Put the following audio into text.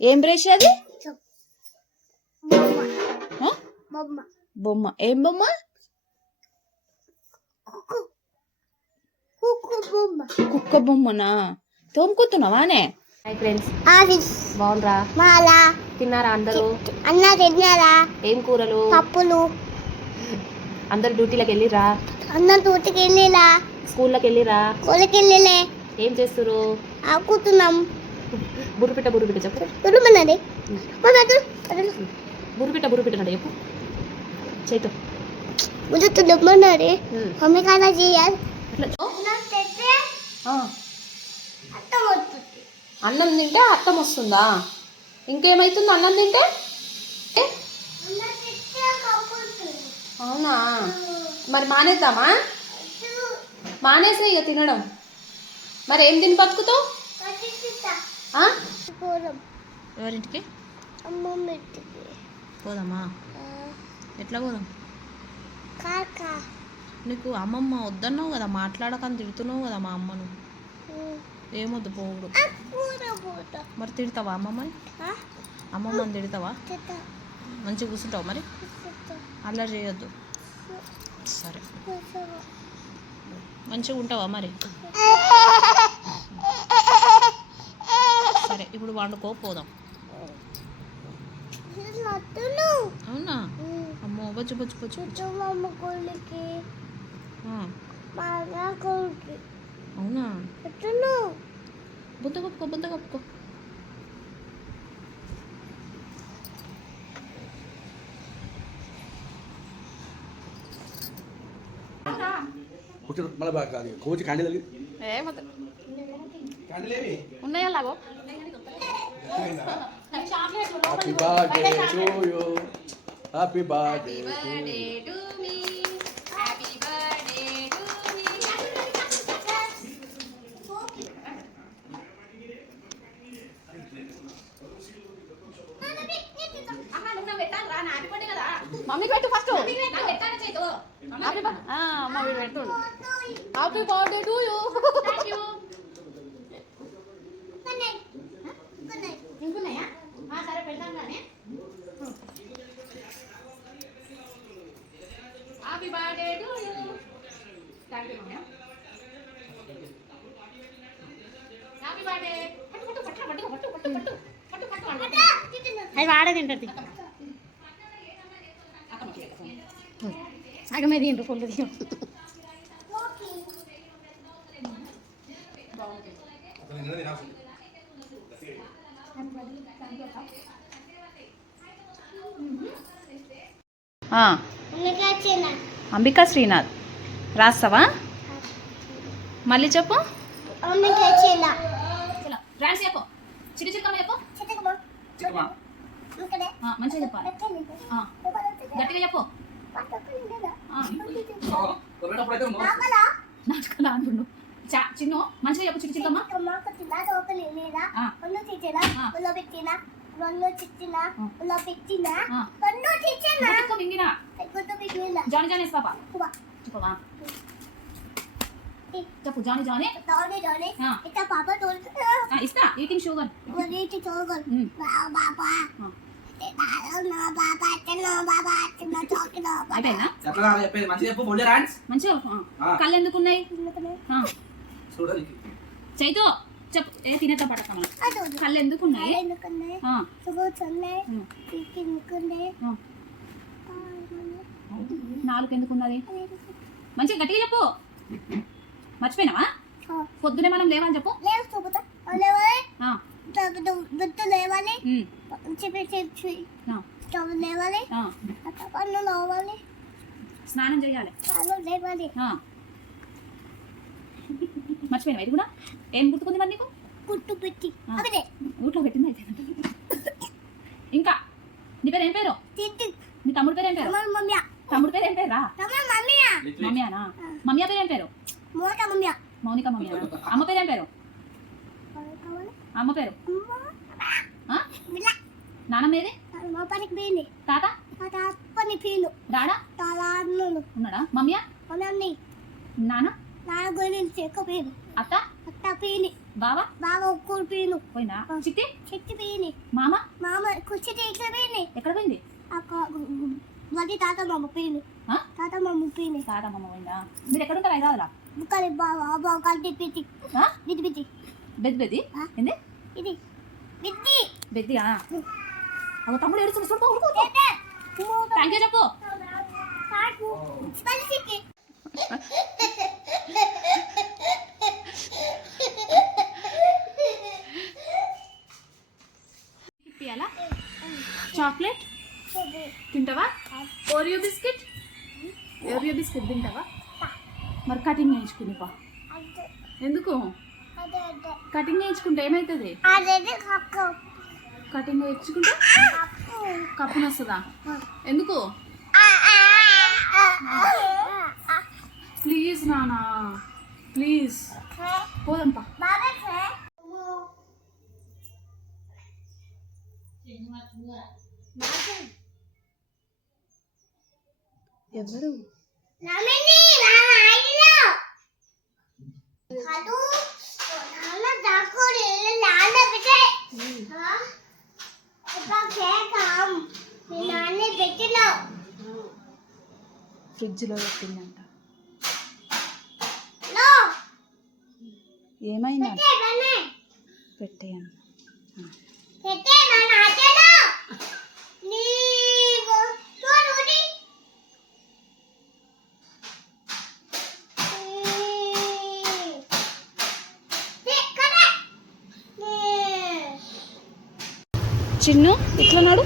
ఏం బ్రష్ అది? బొమ్మ. ఏం బొమ్మ? కుక్క బొమ్మనా? తోముకుతున్నావానే? హాయ్ ఫ్రెండ్స్, బాగున్నారా? తిన్నారా అందరూ? తిన్నారా? ఏం కూరలు? పప్పులు. అందరు డ్యూటీలకు వెళ్ళిరా? అందరు డ్యూటీకి వెళ్ళిరా? స్కూల్కి వెళ్ళిరా? స్కూల్కి వెళ్ళిలే. ఏం చేస్తురు? ఆకుతున్నాం. బుర్రుపిట్ట చెప్పు. తుడుమన్నది బుర్రుపిట్ట నడు చెప్పు. చేతో ముందు తుడుమన్నది. మమ్మీ కాదా చేయాలి. అన్నం తింటే అర్థం వస్తుందా? ఇంకేమైతుంది అన్నం తింటే? అవునా? మరి మానేద్దామా? మానేసే ఇక తినడం. మరి ఏం తిని బతుకుతావు? ఎవరింటికి? అమ్మమ్మ ఇంటికి పోదామా? ఎట్లా పోదాం? కాకా నీకు అమ్మమ్మ వద్దన్నావు కదా, మాట్లాడకని తిడుతున్నావు కదా మా అమ్మను. ఏమొద్దు పోవుడు. మరి తిడతావా అమ్మమ్మని? అమ్మమ్మని తిడతావా? మంచిగా కూర్చుంటావు మరి? అలా చేయొద్దు. సరే, మంచిగా ఉంటావా మరి? సరే, ఇప్పుడు వండుకో, పోదాం. అవునా? అమ్మో, బొచ్చు బొచ్చు బొచ్చు. అవునా? బుద్ధ కప్పుకో. కోచి కాండి ఉన్నాయా లాగో? Happy birthday to you. Happy birthday to me. Happy birthday to me. Mummy పెట్టు first. Happy birthday to you. సరే, పెడతాం కానీ. Happy birthday to you. Happy birthday. అది వాడే తింటది. సగమే తింటారు, ఫుల్ తింటారు. అంబికా శ్రీనాథ్ రాస్తావా? మళ్ళీ చెప్పు. ఫ్రాన్స్ చెప్పు. చిరుచిక్కమ్మ చెప్పు. మంచిగా చెప్పాలి. గట్టిగా చెప్పు. అంటుండు. చిన్న మంచిగా చెప్పు. చిరుచిక్కమ్మ. జానీ జానీ పాప చెప్పవా? చెప్పు. జానీ జానీ ఇస్తా. Eating sugar. మంచిగా కళ్ళు ఎందుకున్నాయి? చైతో చెప్పు. తినేత పడకమ్మ. కళ్ళు ఎందుకున్నాయి? నాలుగు ఎందుకున్నది? మంచిగా గట్టిగా చెప్పు. మర్చిపోయినావా? పొద్దునే మనం లేవని చెప్పు. స్నానం చేయాలి. మర్చిపోయినావా? ఇది కూడా ఏం గుర్తుకుంది మరి నీకు? గుట్టు పెట్టి ఊట్లో పెట్టింది అయితే. ఇంకా నీ పేరు ఏం పేరు? మీ తమ్ముడు పేరు ఏం పేరు? తమ్ముడు పేరు ఏం పేరు రా? మమ్మీయానా? మమ్మీ పేరు ఏం పేరు? మౌనిక మమ్మీ. అమ్మ పేరు ఏం పేరు? అమ్మ పేరు? నానమ్మ ఏది? తాత రాడా? ఉన్నాడా? మమ్మీయా? నాన్న? అత్త? బావా బాగా ఒక్కరు పీను పోయినా చిట్టి చెట్టు పీని మామ మామ కూర్చుంటే ఇట్లా పీని ఎక్కడ పోయింది మళ్ళీ తాత మామ పీని ఆ? తాత మామ పీని తాతమ్మ పోయిందా మీరు ఎక్కడ ఉంటారు హైదరాబాద్లో బుక్కలు బాగా కలిపి పిచ్చి ఆ? బిద్ది బిద్ది బెద్ది బెద్ది ఆ? ఏంది ఇది బిద్ది బెద్ది అవ తమ్ముడు ఏడుస్తుంది చూడు థ్యాంక్ యూ చెప్పు ఇప్పియాలా చాక్లెట్ తింటావా ఓరియో బిస్కెట్ తింటావా మరి కటింగ్ చేయించుకునిపా ఎందుకు కటింగ్ చేయించుకుంటే ఏమవుతుంది కటింగ్ చేయించుకుంటే కప్పున వస్తుందా ఎందుకు ప్లీజ్ నానా ప్లీజ్ పోదంపా ఎవరు ఫ్రిడ్జ్లో పెట్టిందంట ఏమైందా పెట్టేయను చిన్ను ఇట్లా నాడు